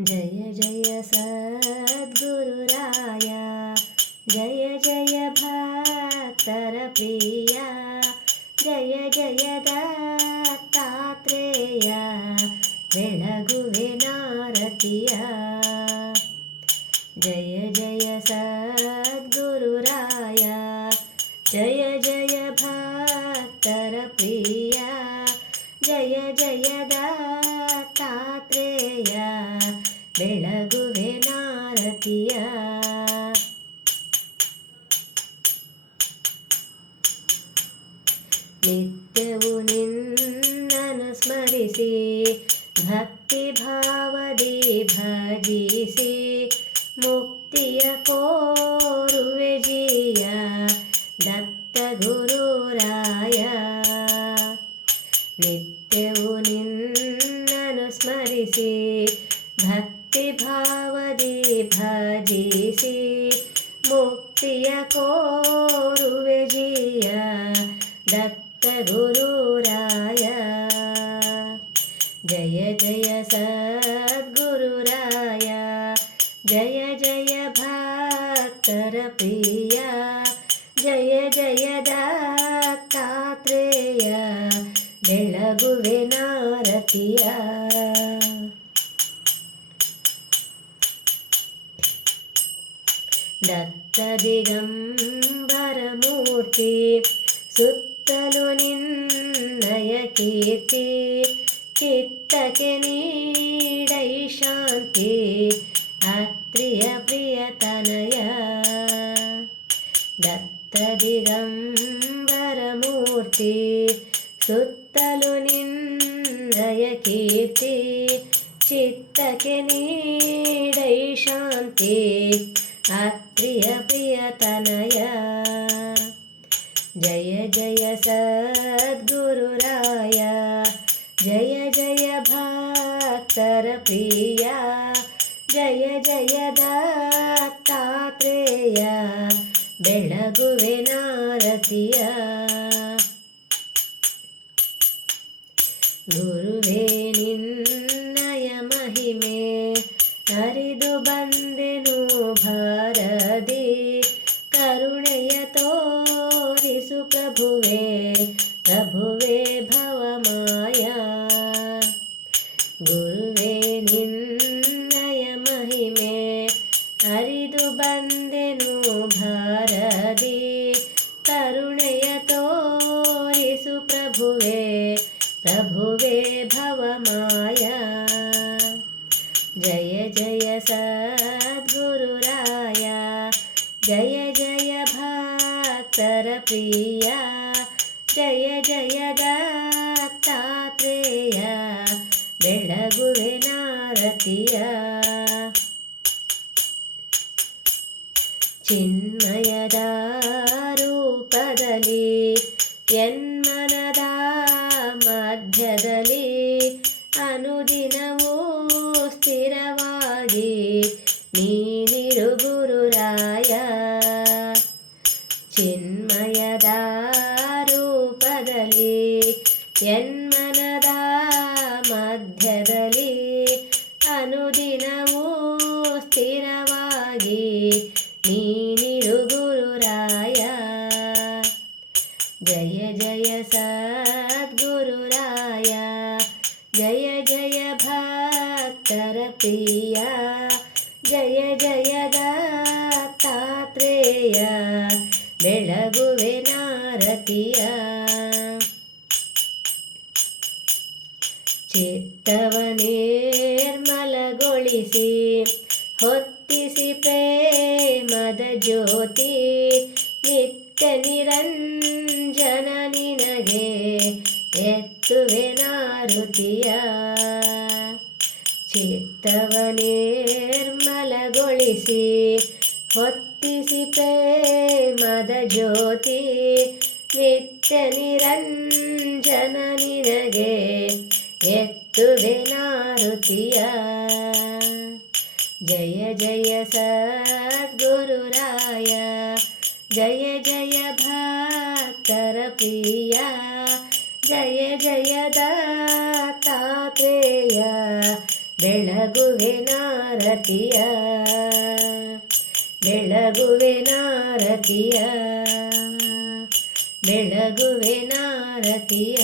जय जय सद्गुरुराय, जय जय भक्तर प्रिया, जय जय दत्तात्रेय, ಬೆಳಗುವೆ ನಾರತಿಯ. ಜಯ ಜಯ ಸದ್ಗುರುರಾಯ, ಜಯ ಜಯ ಭಕ್ತರ ಪ್ರಿಯ, ಜಯ ಜಯ ದತ್ತಾತ್ರೇಯ, ಬೆಳಗುವೆ ನಾರತಿಯ. ನಿತ್ಯವೂ ನಿನ್ನನ್ನು ಸ್ಮರಿಸಿ ಭಕ್ತಿ ಭಾವದಿ ಭಜಿಸಿ, ಮುಕ್ತಿಯ ಕೋರುವೆ ಜಿಯ ದತ್ತ ಗುರುರಾಯ. ನಿತ್ಯವೂ ನಿನ್ನನ್ನು ಸ್ಮರಿಸಿ ಭಕ್ತಿ ಭಾವದಿ ಭಜಿಸಿ, ಮುಕ್ತಿಯ ಕೋರುವೆ ಜಿಯ ದತ್ತ ಗುರುರಾಯ. ಜಯ ಜಯ ಸದ್ಗುರುರಾಯ, ಜಯ ಜಯ ಭಕ್ತರ ಪ್ರಿಯ, ಜಯ ಜಯ ದತ್ತಾತ್ರೇಯ, ಬೆಳಗುವೆ ನಾರತಿಯ. ದತ್ತ ದಿಗಂಬರ ಮೂರ್ತಿ, ಸುತ್ತಲೂ ನಿನ್ನಯ ಕೀರ್ತಿ, ಚಿತ್ತಕ್ಕೆ ನೀಡೈ ಶಾಂತಿ, ಅತ್ರಿಯ ಪ್ರಿಯತನಯ. ದತ್ತ ದಿಗಂಬರ ಮೂರ್ತಿ, ಸುತ್ತಲೂ ನಿನ್ನಯ ಕೀರ್ತಿ, ಚಿತ್ತಕ್ಕೆ ನೀಡೈ ಶಾಂತಿ, ಅತ್ರಿಯ ಪ್ರಿಯತನಯ. ಜಯ ಜಯ ಸದ್ಗುರುರಾಯ, ಜಯ ಜಯ ಭಕ್ತರ ಪ್ರಿಯ, ಜಯ ಜಯ ದತ್ತಾತ್ರೇಯ, ಬೆಳಗುವೆ ನಾರತಿಯ. ಗುರುವೇ ನಿನ್ನಯ ಮಹಿಮೆ ಅರಿದು ಬಂದೆನು ಭಾರದಿ, ಕರುಣೆಯ ತೋರಿಸು ಪ್ರಭುವೇ, ಪ್ರಭುವೇ ಭವಮಾಯ. ಗುರುವೇ ನಿನ್ನಯ ಮಹಿಮೆ ಅರಿದು ಬಂದೆನು ಭಾರದಿ, ಕರುಣೆಯ ತೋರಿಸು ಪ್ರಭುವೇ, ಪ್ರಭುವೇ ಭವಮಾಯ. ಜಯ ಜಯ ಸದ್ಗುರುರಾಯ, ಜಯ ಜಯ ಭಕ್ತರ ಪ್ರಿಯ, ಜಯ ಜಯ ದತ್ತಾತ್ರೇಯ, ಬೆಳಗುವೆ ನಾರತಿಯ. ಚಿನ್ಮಯದ ರೂಪದಲ್ಲಿ ಎನ್ಮನದ ಮಧ್ಯದಲ್ಲಿ, ಅನುದಿನವೂ ಸ್ಥಿರವಾಗಿ ನೀನಿರು ಗುರುರಾಯ. ಚಿನ್ಮಯದ ರೂಪದಲ್ಲಿ ಎನ್ಮನದ ಮಧ್ಯದಲ್ಲಿ, ಅನುದಿನವೂ ಸ್ಥಿರವಾಗಿ ನೀನಿರು ಗುರುರಾಯ. ಜಯ ಜಯ ಸದ್ಗುರುರಾಯ, ಜಯ ಜಯ ಭಕ್ತರ ಪ್ರಿಯ, ಜಯ ಜಯ ದತ್ತಾತ್ರೇಯ, ಬೆಳಗುವೆ ನಾರತಿಯ. ಚಿತ್ತವ ನಿರ್ಮಲಗೊಳಿಸಿ ಹೊತ್ತಿಸಿ ಪ್ರೇಮದ ಜ್ಯೋತಿ, ನಿತ್ಯ ನಿರಂಜನ ನಿನಗೆ ಎತ್ತುವೆ ನಾರುತಿಯ. ಚಿತ್ತವ ನಿರ್ಮಲಗೊಳಿಸಿ ಹೊತ್ತಿಸಿ ಪ್ರೇಮದ ಜ್ಯೋತಿ, ನಿತ್ಯ ನಿರಂಜನ ನಿನಗೆ ಎತ್ತುವೆ ನಾರುತಿಯ. ಜಯ ಜಯ ಸದ್ಗುರುರಾಯ, ಜಯ ಜಯ ಭಕ್ತರ ಪ್ರಿಯ, ಜಯ ಜಯ ದತ್ತಾತ್ರೇಯ, ಬೆಳಗುವೆ ನಾರತಿಯ ಬೆಳಗುವೆ ನಾರತಿಯ ಬೆಳಗುವೆ ನಾರತಿಯ